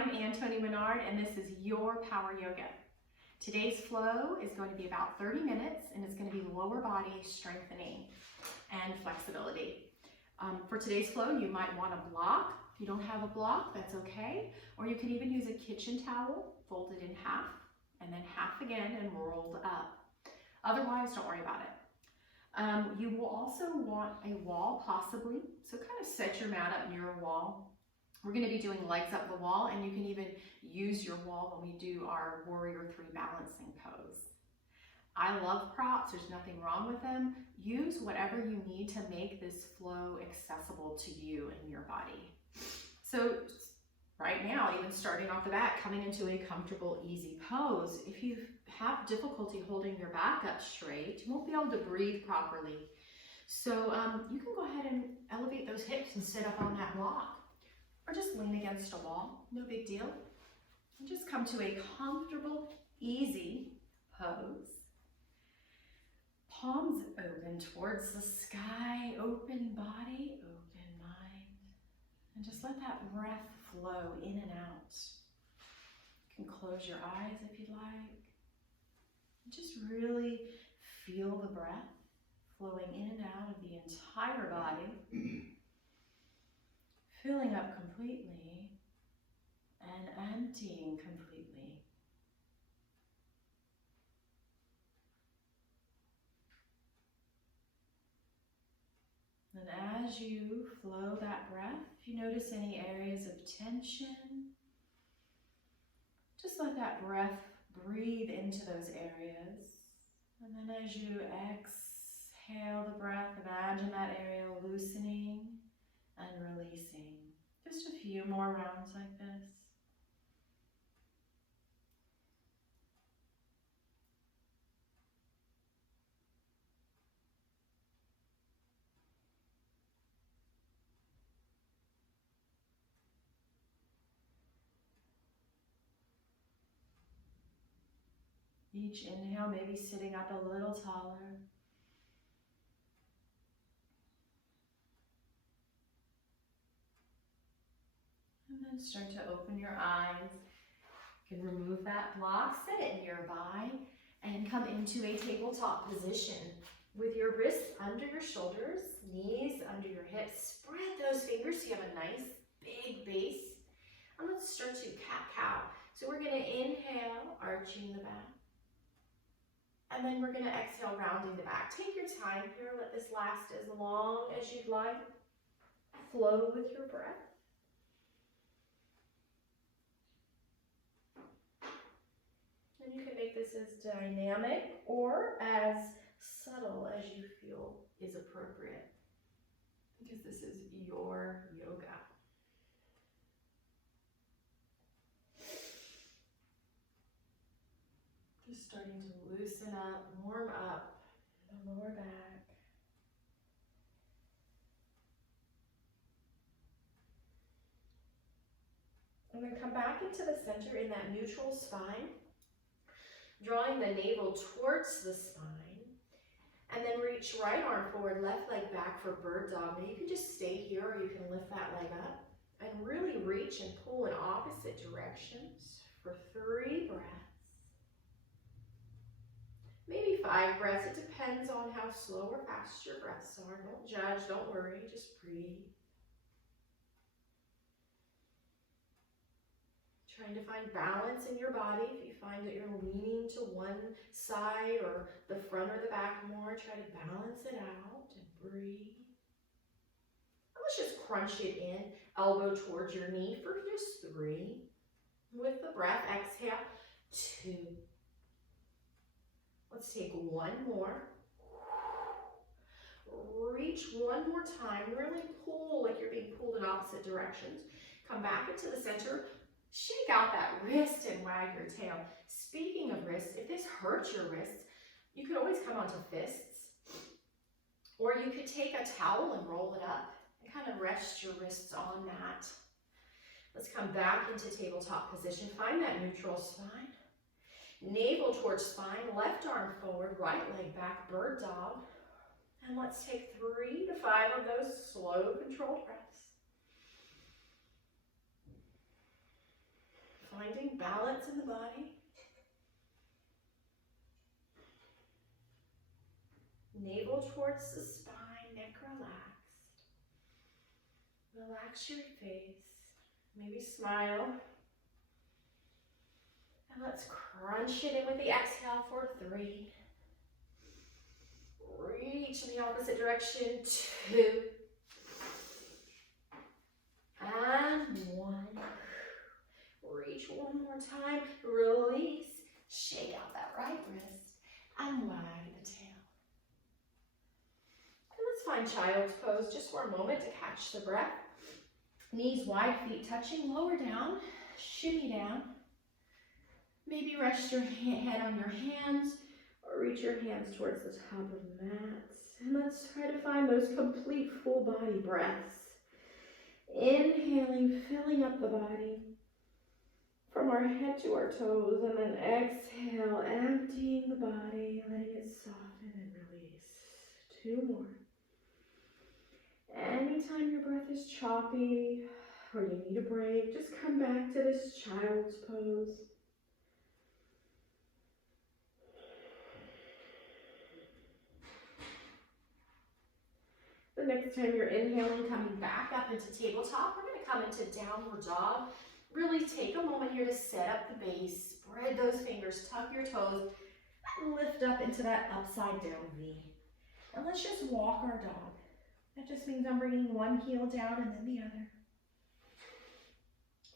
I'm Toni Minard, and this is your Power Yoga. Today's flow is going to be about 30 minutes, and it's going to be lower body strengthening and flexibility. For today's flow, you might want a block. If you don't have a block, that's okay. Or you can even use a kitchen towel, folded in half, and then half again and rolled up. Otherwise, don't worry about it. You will also want a wall, possibly. So kind of set your mat up near a wall. We're going to be doing legs up the wall, and you can even use your wall when we do our Warrior 3 balancing pose. I love props. There's nothing wrong with them. Use whatever you need to make this flow accessible to you and your body. So right now, even starting off the bat, coming into a comfortable, easy pose, if you have difficulty holding your back up straight, you won't be able to breathe properly. So you can go ahead and elevate those hips and sit up on that block. Or just lean against a wall, no big deal. And just come to a comfortable, easy pose. Palms open towards the sky, open body, open mind. And just let that breath flow in and out. You can close your eyes if you'd like. And just really feel the breath flowing in and out of the entire body. Filling up completely and emptying completely. And as you flow that breath, if you notice any areas of tension, just let that breath breathe into those areas. And then as you exhale the breath, imagine that area loosening and releasing. Just a few more rounds like this. Each inhale, maybe sitting up a little taller. And then start to open your eyes. You can remove that block, set it nearby, and come into a tabletop position with your wrists under your shoulders, knees under your hips. Spread those fingers so you have a nice big base. And let's start to cat-cow. So we're going to inhale, arching the back. And then we're going to exhale, rounding the back. Take your time here. Let this last as long as you'd like. Flow with your breath. And you can make this as dynamic or as subtle as you feel is appropriate, because this is your yoga. Just starting to loosen up, warm up the lower back. And then come back into the center in that neutral spine. Drawing the navel towards the spine, and then reach right arm forward, left leg back for bird dog. Now you can just stay here, or you can lift that leg up and really reach and pull in opposite directions for 3 breaths. Maybe 5 breaths. It depends on how slow or fast your breaths are. Don't judge, don't worry, just breathe. Trying to find balance in your body. If you find that you're leaning to one side or the front or the back more, try to balance it out and breathe. And let's just crunch it in, elbow towards your knee for just 3. With the breath, exhale, 2. Let's take 1 more. Reach 1 more time. Really pull like you're being pulled in opposite directions. Come back into the center. Shake out that wrist and wag your tail. Speaking of wrists, if this hurts your wrists, you could always come onto fists. Or you could take a towel and roll it up and kind of rest your wrists on that. Let's come back into tabletop position. Find that neutral spine. Navel towards spine, left arm forward, right leg back, bird dog. And let's take 3 to 5 of those slow, controlled breaths. Finding balance in the body. Navel towards the spine, neck relaxed. Relax your face. Maybe smile. And let's crunch it in with the exhale for 3. Reach in the opposite direction, 2. And 1. Reach one more time, release. Shake out that right wrist and wag the tail. And let's find child's pose just for a moment to catch the breath. Knees wide, feet touching, lower down, shimmy down. Maybe rest your head on your hands or reach your hands towards the top of the mats. And let's try to find those complete full body breaths. Inhaling, filling up the body from our head to our toes, and then exhale, emptying the body, letting it soften and release. 2 more. Anytime your breath is choppy or you need a break, just come back to this child's pose. The next time you're inhaling, coming back up into tabletop, we're going to come into downward dog. Really take a moment here to set up the base. Spread those fingers, tuck your toes, and lift up into that upside down V. And let's just walk our dog. That just means I'm bringing one heel down and then the other.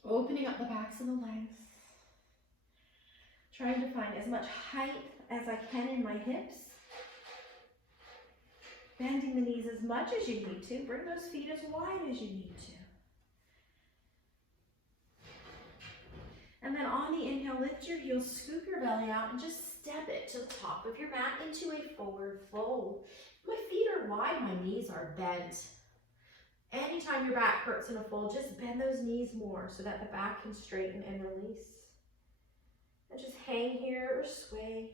Opening up the backs of the legs. Trying to find as much height as I can in my hips. Bending the knees as much as you need to. Bring those feet as wide as you need to. And then on the inhale, lift your heels, scoop your belly out, and just step it to the top of your mat into a forward fold. My feet are wide, my knees are bent. Anytime your back hurts in a fold, just bend those knees more so that the back can straighten and release. And just hang here or sway.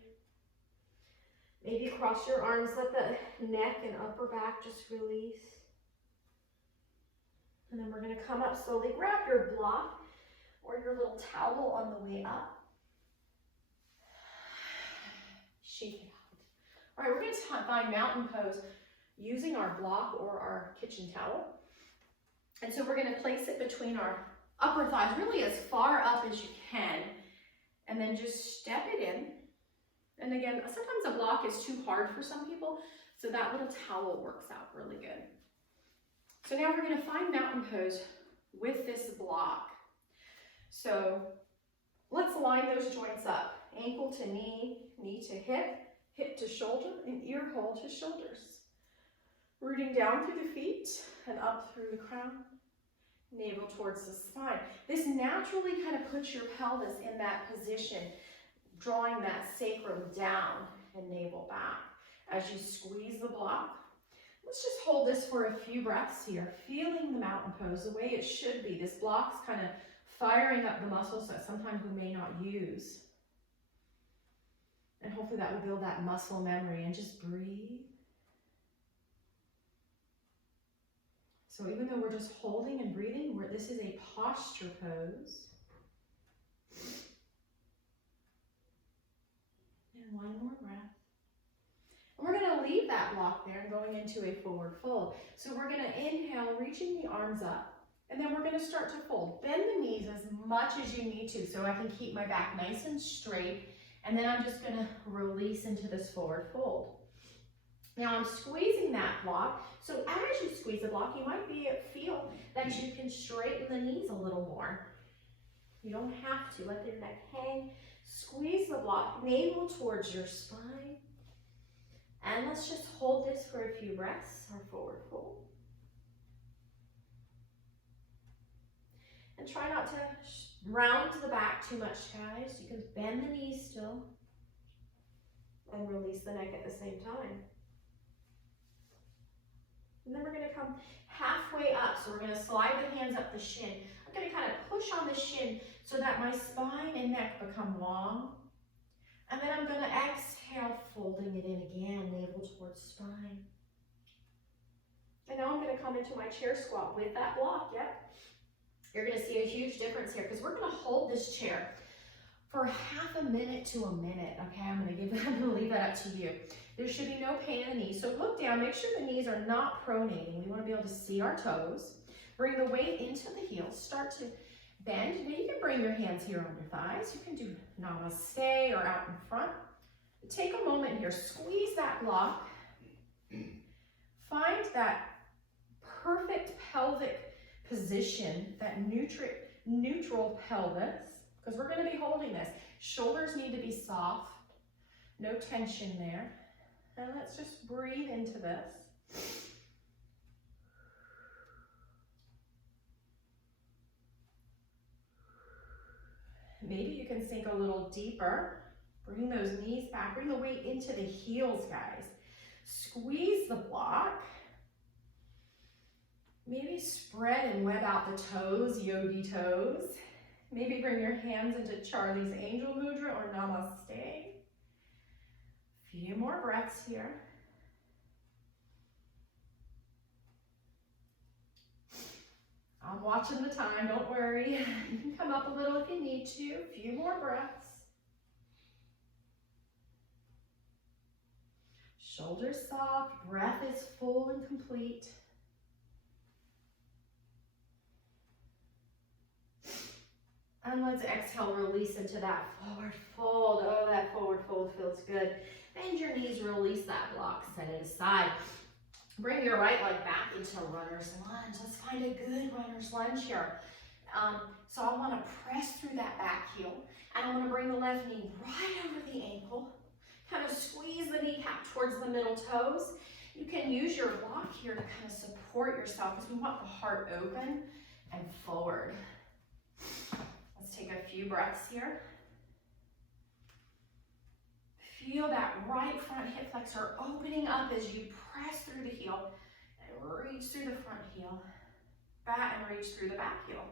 Maybe cross your arms, let the neck and upper back just release. And then we're going to come up slowly, grab your block or your little towel on the way up. Shake it out. All right, we're going to find mountain pose using our block or our kitchen towel. And so we're going to place it between our upper thighs, really as far up as you can. And then just step it in. And again, sometimes a block is too hard for some people, so that little towel works out really good. So now we're going to find mountain pose with this block. So let's line those joints up. Ankle to knee, knee to hip, hip to shoulder, and ear hole to shoulders. Rooting down through the feet and up through the crown, navel towards the spine. This naturally kind of puts your pelvis in that position, drawing that sacrum down and navel back. As you squeeze the block, let's just hold this for a few breaths here, feeling the mountain pose the way it should be. This block's kind of firing up the muscles that sometimes we may not use. And hopefully that will build that muscle memory, and just breathe. So even though we're just holding and breathing, this is a posture pose. And one more breath. And we're going to leave that block there and going into a forward fold. So we're going to inhale, reaching the arms up, and then we're going to start to fold. Bend the knees as much as you need to so I can keep my back nice and straight. And then I'm just going to release into this forward fold. Now I'm squeezing that block. So as you squeeze the block, you might feel that you can straighten the knees a little more. You don't have to. Let your neck hang. Squeeze the block, navel towards your spine. And let's just hold this for a few breaths, our forward fold. And try not to round to the back too much, guys. You can bend the knees still and release the neck at the same time. And then we're going to come halfway up. So we're going to slide the hands up the shin. I'm going to kind of push on the shin so that my spine and neck become long. And then I'm going to exhale, folding it in again, navel towards spine. And now I'm going to come into my chair squat with that block, yep. You're gonna see a huge difference here because we're gonna hold this chair for half a minute to a minute, okay? I'm gonna leave that up to you. There should be no pain in the knees. So look down, make sure the knees are not pronating. We wanna be able to see our toes. Bring the weight into the heels, start to bend. Now you can bring your hands here on your thighs. You can do namaste or out in front. Take a moment here, squeeze that block. Find that perfect pelvic position, that neutral pelvis, because we're going to be holding this. Shoulders need to be soft, no tension there. And let's just breathe into this. Maybe you can sink a little deeper. Bring those knees back, bring the weight into the heels, guys. Squeeze the block. Maybe spread and web out the toes, yogi toes. Maybe bring your hands into Charlie's Angel Mudra or Namaste. Few more breaths here. I'm watching the time, don't worry. You can come up a little if you need to. A few more breaths. Shoulders soft, breath is full and complete. And let's exhale, release into that forward fold. Oh, that forward fold feels good. Bend your knees, release that block, set it aside. Bring your right leg back into runner's lunge. Let's find a good runner's lunge here. So I want to press through that back heel, and I want to bring the left knee right over the ankle. Kind of squeeze the kneecap towards the middle toes. You can use your block here to kind of support yourself because we want the heart open and forward. Let's take a few breaths here. Feel that right front hip flexor opening up as you press through the heel and reach through the front heel. Back and reach through the back heel.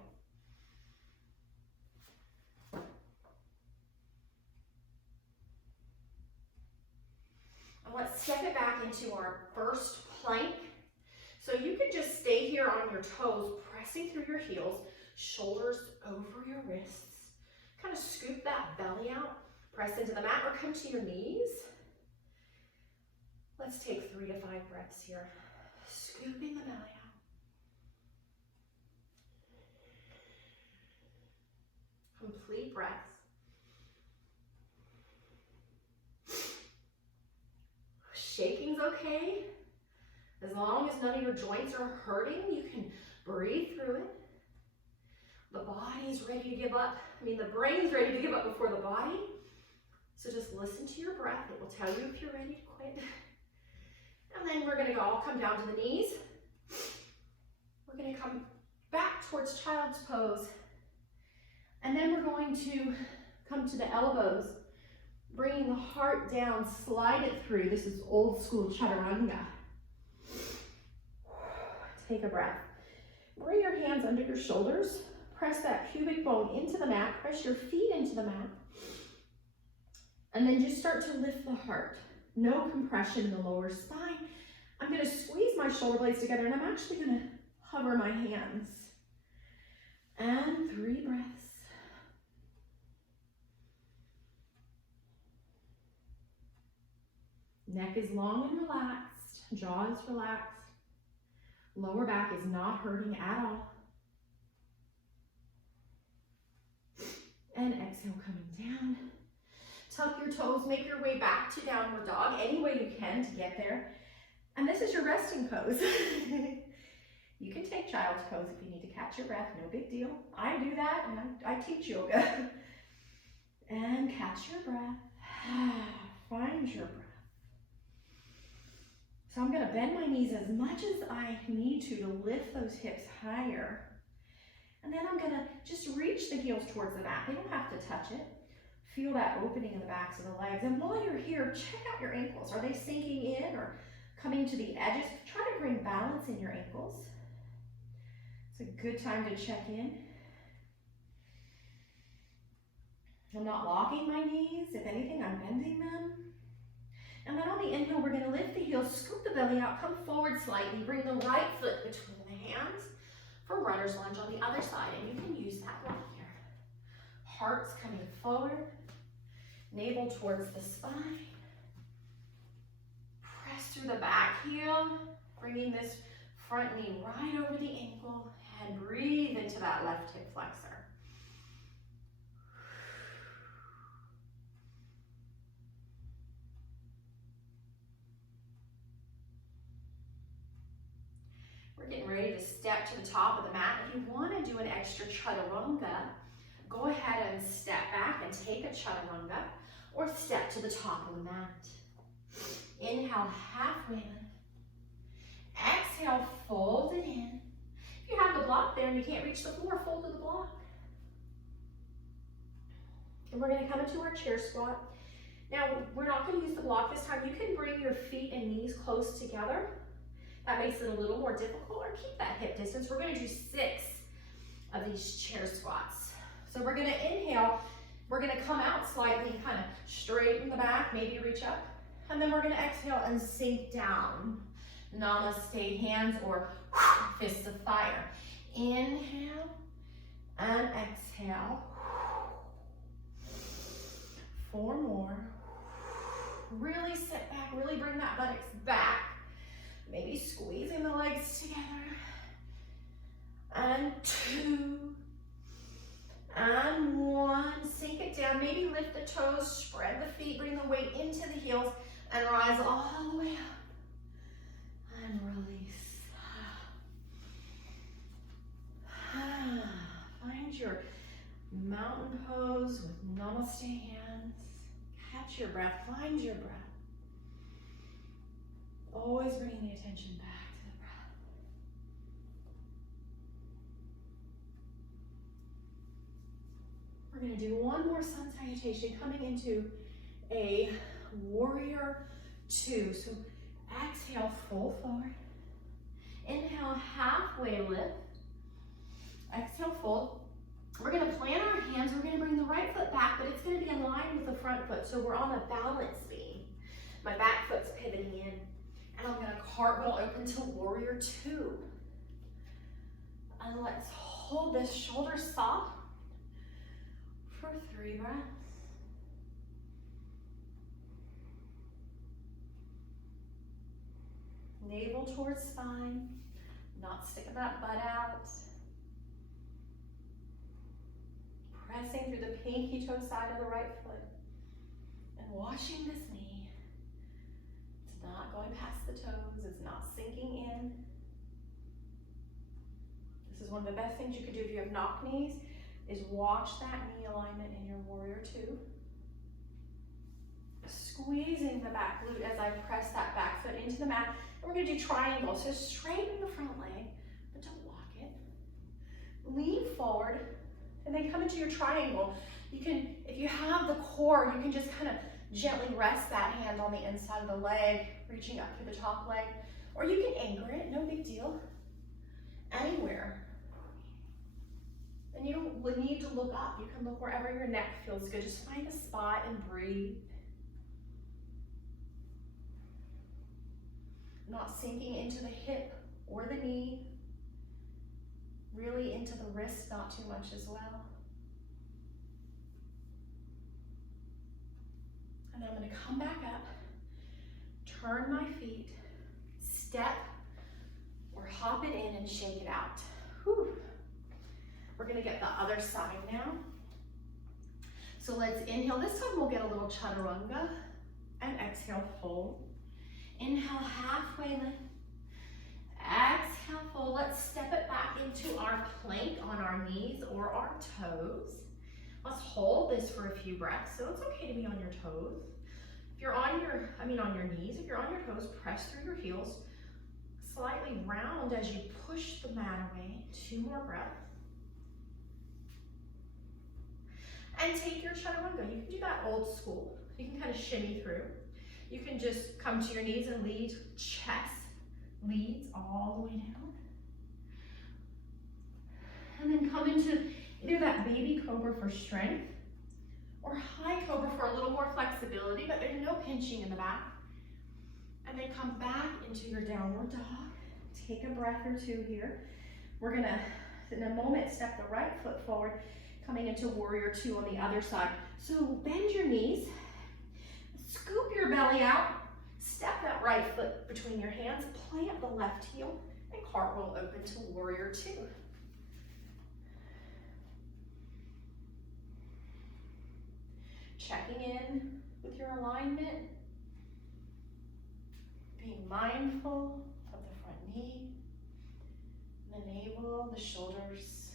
And let's step it back into our first plank. So you can just stay here on your toes, pressing through your heels, shoulders over your wrists. Kind of scoop that belly out, press into the mat or come to your knees. Let's take 3 to 5 breaths here. Scooping the belly out. Complete breaths. Shaking's okay. As long as none of your joints are hurting, you can breathe through it. The body's ready to give up. The brain's ready to give up before the body. So just listen to your breath. It will tell you if you're ready to quit. And then we're going to all come down to the knees. We're going to come back towards child's pose. And then we're going to come to the elbows, bringing the heart down, slide it through. This is old school chaturanga. Take a breath. Bring your hands under your shoulders. Press that pubic bone into the mat. Press your feet into the mat. And then just start to lift the heart. No compression in the lower spine. I'm going to squeeze my shoulder blades together, and I'm actually going to hover my hands. And 3 breaths. Neck is long and relaxed. Jaw is relaxed. Lower back is not hurting at all. And exhale, coming down. Tuck your toes, make your way back to downward dog, any way you can to get there. And this is your resting pose. You can take child's pose if you need to catch your breath, no big deal. I do that, and I teach yoga. And catch your breath. Find your breath. So I'm gonna bend my knees as much as I need to lift those hips higher. And then I'm gonna just reach the heels towards the mat. They don't have to touch it. Feel that opening in the backs of the legs. And while you're here, check out your ankles. Are they sinking in or coming to the edges? Try to bring balance in your ankles. It's a good time to check in. I'm not locking my knees. If anything, I'm bending them. And then on the inhale, we're gonna lift the heels, scoop the belly out, come forward slightly, bring the right foot between the hands. for runner's lunge on the other side, and you can use that block here. Heart's coming forward, navel towards the spine. Press through the back heel, bringing this front knee right over the ankle, and breathe into that left hip flexor. We're getting ready to step to the top of the mat. If you want to do an extra chaturanga, go ahead and step back and take a chaturanga, or step to the top of the mat. Inhale, halfway lift. Exhale, fold it in. If you have the block there and you can't reach the floor, fold to the block. And we're going to come into our chair squat. Now, we're not going to use the block this time. You can bring your feet and knees close together. That makes it a little more difficult, or keep that hip distance. We're going to do 6 of these chair squats. So we're going to inhale. We're going to come out slightly, kind of straighten the back, maybe reach up. And then we're going to exhale and sink down. Namaste hands, or fists of fire. Inhale and exhale. 4 more. Really sit back, really bring that buttocks back. Maybe squeezing the legs together. And 2. And 1. Sink it down. Maybe lift the toes, spread the feet, bring the weight into the heels, and rise all the way up. And release. Find your mountain pose with namaste hands. Catch your breath. Find your breath. Always bringing the attention back to the breath. We're going to do one more sun salutation, coming into a warrior 2. So exhale, fold forward. Inhale, halfway lift. Exhale, fold. We're going to plant our hands. We're going to bring the right foot back, but it's going to be in line with the front foot. So we're on a balance beam. My back foot's pivoting in. And I'm going to cartwheel open to warrior 2. And let's hold this shoulder soft for 3 breaths. Navel towards spine, not sticking that butt out. Pressing through the pinky toe side of the right foot. And washing this knee. It's not going past the toes, it's not sinking in. This is one of the best things you could do if you have knock knees, is watch that knee alignment in your warrior 2. Squeezing the back glute as I press that back foot into the mat. And we're going to do triangle. So straighten the front leg, but don't lock it. Lean forward, and then come into your triangle. You can, if you have the core, you can just kind of gently rest that hand on the inside of the leg, reaching up through the top leg. Or you can anchor it, no big deal. Anywhere. And you don't need to look up. You can look wherever your neck feels good. Just find a spot and breathe. Not sinking into the hip or the knee. Really into the wrist, not too much as well. And I'm going to come back up, turn my feet, step, or hop it in and shake it out. Whew. We're going to get the other side now. So let's inhale. This time we'll get a little chaturanga, and exhale, fold. Inhale, halfway lift. Exhale, fold. Let's step it back into our plank on our knees or our toes. Let's hold this for a few breaths. So it's okay to be on your toes. If you're on your, on your knees, if you're on your toes, press through your heels. Slightly round as you push the mat away. 2 more breaths. And take your chaturanga. You can do that old school. You can kind of shimmy through. You can just come to your knees and lead, chest leads all the way down. And then come into either that baby cobra for strength or high cobra for a little more flexibility, but there's no pinching in the back. And then come back into your downward dog. Take a breath or 2 here. We're gonna, in a moment, step the right foot forward, coming into warrior two on the other side. So bend your knees, scoop your belly out, step that right foot between your hands, plant the left heel, and cartwheel open to warrior two. Checking in with your alignment, being mindful of the front knee, the navel, the shoulders,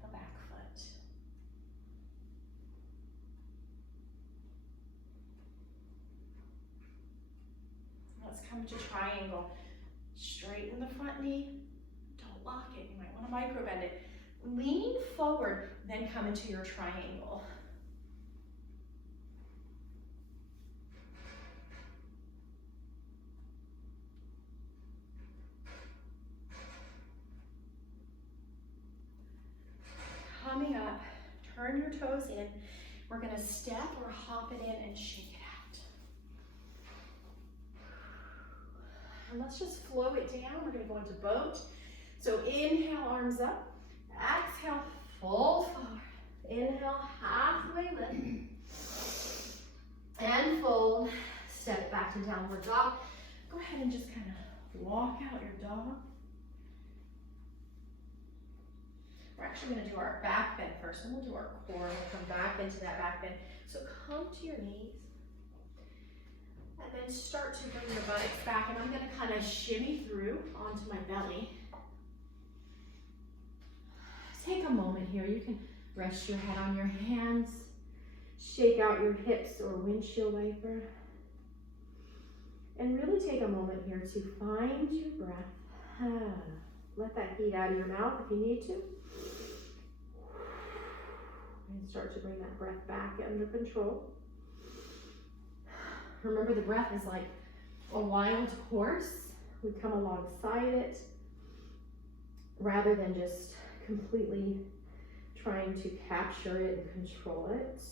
the back foot. Let's come to triangle. Straighten the front knee, don't lock it, you might want to micro bend it. Lean forward, then come into your triangle. Coming up, turn your toes in. We're gonna step or hop it in and shake it out. And let's just flow it down. We're gonna go into boat. So inhale, arms up. Exhale, fold forward. Inhale, halfway lift. And fold. Step back to downward dog. Go ahead and just kind of walk out your dog. We're actually going to do our back bend first, and we'll do our core, and we'll come back into that back bend. So come to your knees, and then start to bring your buttocks back, and I'm going to kind of shimmy through onto my belly. Take a moment here. You can rest your head on your hands, shake out your hips or windshield wiper, and really take a moment here to find your breath. Let that heat out of your mouth if you need to. And start to bring that breath back under control. Remember, the breath is like a wild horse. We come alongside it rather than just completely trying to capture it and control it.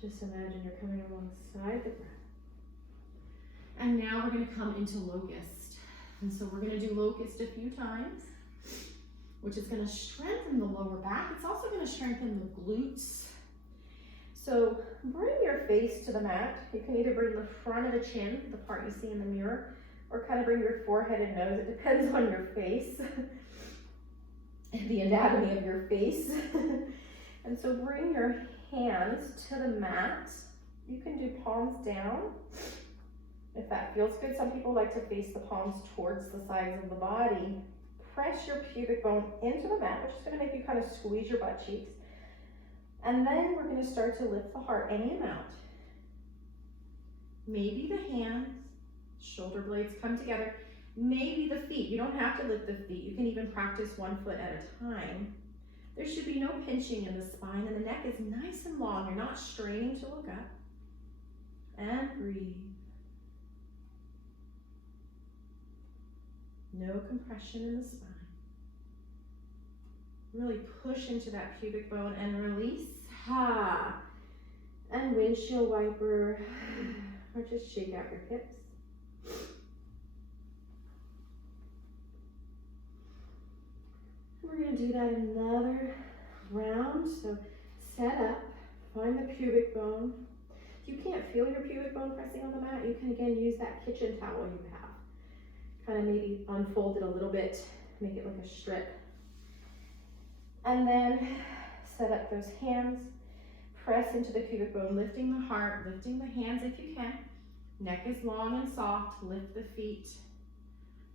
Just imagine you're coming alongside the breath. And now we're going to come into locust. And so we're going to do locust a few times, which is going to strengthen the lower back. It's also going to strengthen the glutes. So bring your face to the mat. You can either bring the front of the chin, the part you see in the mirror, or kind of bring your forehead and nose. It depends on your face, the anatomy of your face. And so bring your hands to the mat. You can do palms down if that feels good. Some people like to face the palms towards the sides of the body. Press your pubic bone into the mat, which is going to make you kind of squeeze your butt cheeks. And then we're going to start to lift the heart any amount. Maybe the hands, shoulder blades come together. Maybe the feet. You don't have to lift the feet. You can even practice one foot at a time. There should be no pinching in the spine, and the neck is nice and long. You're not straining to look up. And breathe. No compression in the spine. Really push into that pubic bone and release. Ha! And windshield wiper, or just shake out your hips. We're going to do that another round. So set up, find the pubic bone. If you can't feel your pubic bone pressing on the mat, you can again use that kitchen towel you have. Kind of maybe unfold it a little bit, make it like a strip. And then set up those hands, press into the pubic bone, lifting the heart, lifting the hands if you can. Neck is long and soft, lift the feet.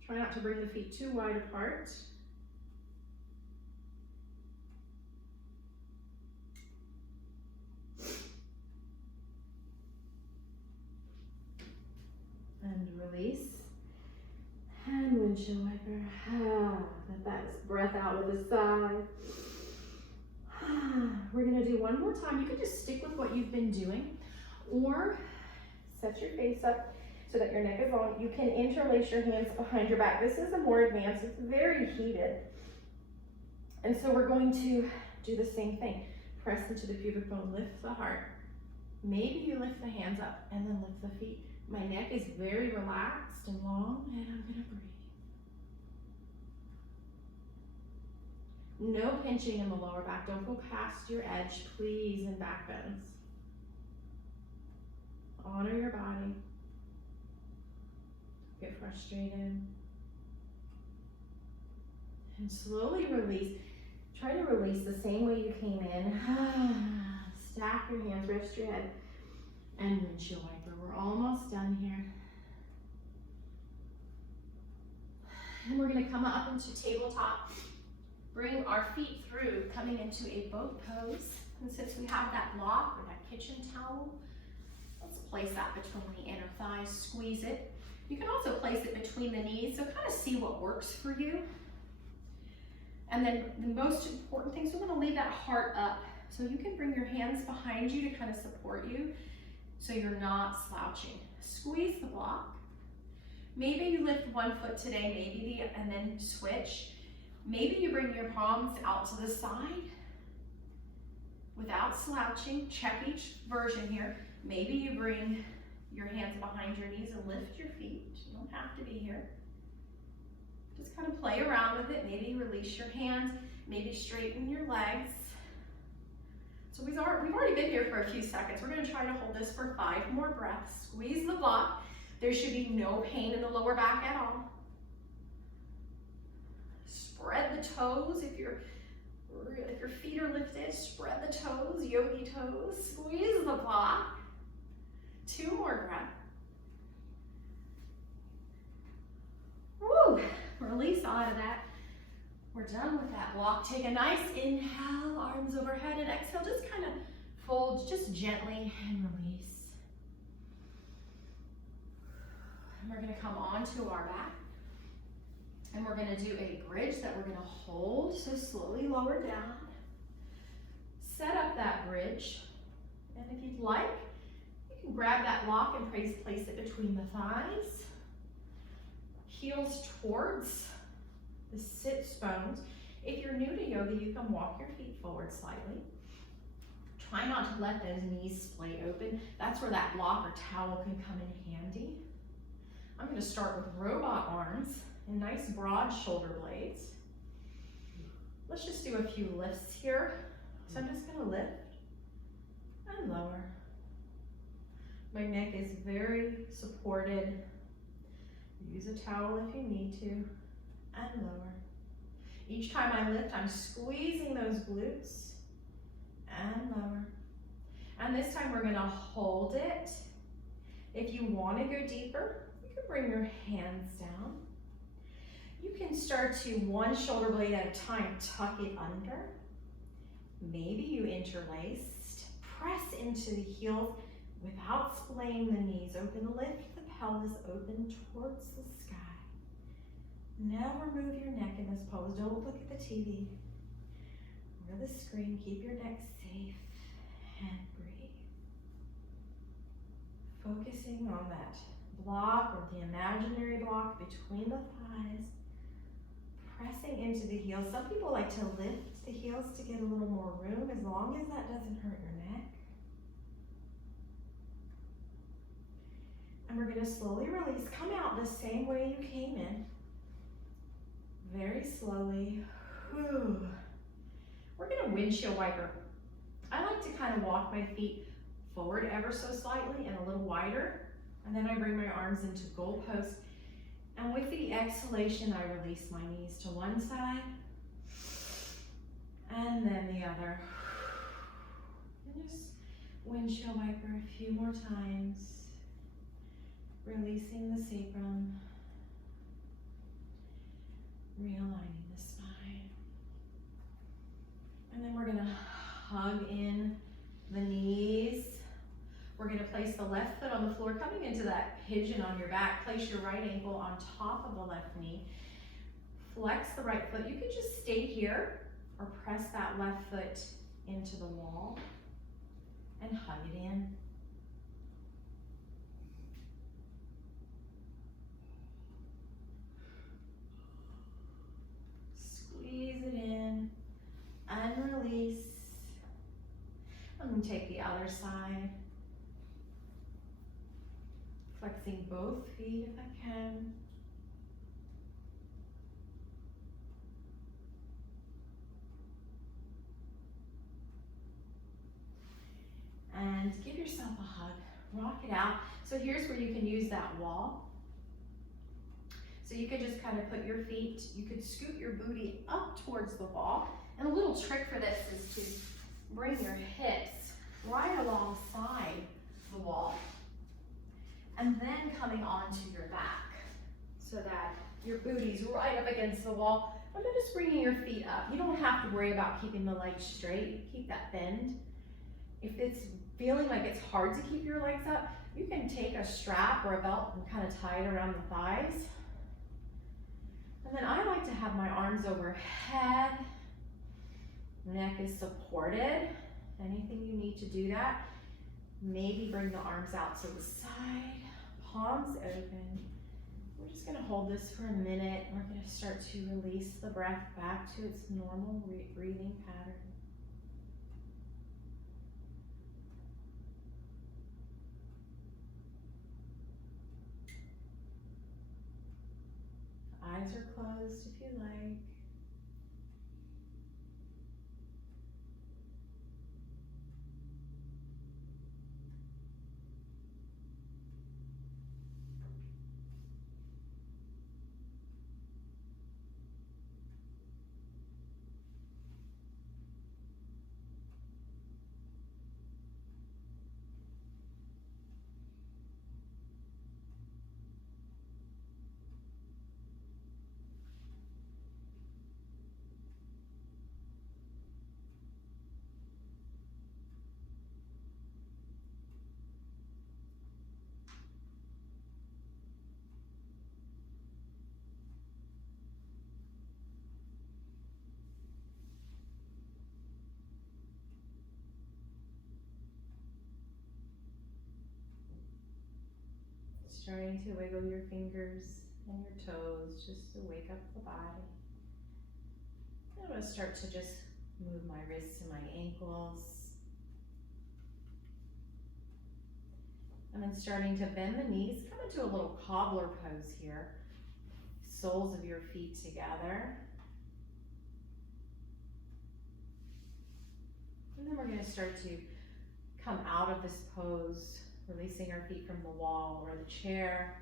Try not to bring the feet too wide apart. And release. And windshield wiper. Let that breath out with a sigh. We're going to do one more time. You can just stick with what you've been doing, or set your face up so that your neck is long. You can interlace your hands behind your back. This is a more advanced, it's very heated. And so we're going to do the same thing. Press into the pubic bone, lift the heart. Maybe you lift the hands up and then lift the feet. My neck is very relaxed and long, and I'm gonna breathe. No pinching in the lower back. Don't go past your edge, please, in back bends. Honor your body. Get frustrated. And slowly release. Try to release the same way you came in. Stack your hands, rest your head, and windshield wiper. We're almost done here. And we're gonna come up into tabletop. Bring our feet through, coming into a boat pose. And since we have that block or that kitchen towel, let's place that between the inner thighs, squeeze it. You can also place it between the knees, so kind of see what works for you. And then the most important thing is we want to leave that heart up. So you can bring your hands behind you to kind of support you so you're not slouching. Squeeze the block. Maybe you lift one foot today, and then switch. Maybe you bring your palms out to the side without slouching. Check each version here. Maybe you bring your hands behind your knees and lift your feet. You don't have to be here. Just kind of play around with it. Maybe release your hands. Maybe straighten your legs. So we've already been here for a few seconds. We're going to try to hold this for 5 more breaths. Squeeze the block. There should be no pain in the lower back at all. Spread the toes. If your feet are lifted, spread the toes, yogi toes. Squeeze the block. 2 more breaths. Woo! Release out of that. We're done with that block. Take a nice inhale, arms overhead, and exhale. Just kind of fold just gently and release. And we're going to come onto our back. And we're going to do a bridge that we're going to hold. So slowly lower down. Set up that bridge. And if you'd like, you can grab that block and place it between the thighs. Heels towards the sits bones. If you're new to yoga, you can walk your feet forward slightly. Try not to let those knees splay open. That's where that block or towel can come in handy. I'm going to start with robot arms and nice broad shoulder blades. Let's just do a few lifts here. So I'm just going to lift and lower. My neck is very supported. Use a towel if you need to, and lower. Each time I lift, I'm squeezing those glutes, and lower. And this time we're gonna hold it. If you wanna go deeper, you can bring your hands down. You can start to 1 shoulder blade at a time, tuck it under. Maybe you interlaced. Press into the heels without splaying the knees. Open, lift the pelvis open towards the sky. Never move your neck in this pose. Don't look at the TV or the screen. Keep your neck safe and breathe. Focusing on that block or the imaginary block between the thighs. Pressing into the heels. Some people like to lift the heels to get a little more room, as long as that doesn't hurt your neck. And we're going to slowly release. Come out the same way you came in. Very slowly. Whew. We're going to windshield wiper. I like to kind of walk my feet forward ever so slightly and a little wider. And then I bring my arms into goal post. And with the exhalation, I release my knees to one side and then the other. And just windshield wiper a few more times. Releasing the sacrum, realigning the spine. And then we're gonna hug in the knees. We're gonna place the left foot on the floor, coming into that pigeon on your back. Place your right ankle on top of the left knee. Flex the right foot. You can just stay here or press that left foot into the wall and hug it in. Squeeze it in and release. I'm going to take the other side. Flex flexing both feet if I can. And give yourself a hug, rock it out. So here's where you can use that wall. So you could just kind of put your feet, you could scoot your booty up towards the wall. And a little trick for this is to bring your hips right alongside the wall. And then coming onto your back so that your booty's right up against the wall. And then just bringing your feet up. You don't have to worry about keeping the legs straight. Keep that bend. If it's feeling like it's hard to keep your legs up, you can take a strap or a belt and kind of tie it around the thighs. And then I like to have my arms overhead. Neck is supported. Anything you need to do that. Maybe bring the arms out to the side, palms open. We're just gonna hold this for a minute. We're gonna start to release the breath back to its normal breathing pattern. Eyes are closed if you like. Starting to wiggle your fingers and your toes just to wake up the body. I'm going to start to just move my wrists and my ankles. And then starting to bend the knees, come into a little cobbler pose here. Soles of your feet together. And then we're going to start to come out of this pose, releasing our feet from the wall or the chair,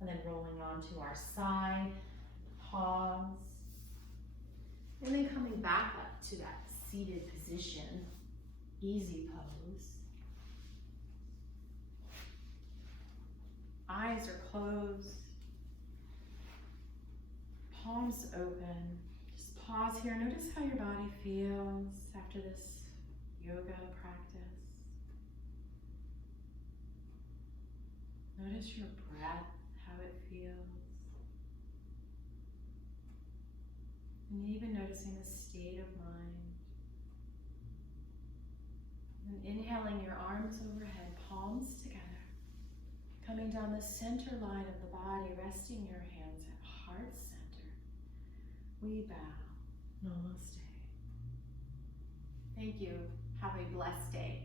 and then rolling onto our side, pause, and then coming back up to that seated position, easy pose. Eyes are closed, palms open. Just pause here, notice how your body feels after this yoga practice. Notice your breath, how it feels. And even noticing the state of mind. And inhaling your arms overhead, palms together. Coming down the center line of the body, resting your hands at heart center. We bow. Namaste. Thank you. Have a blessed day.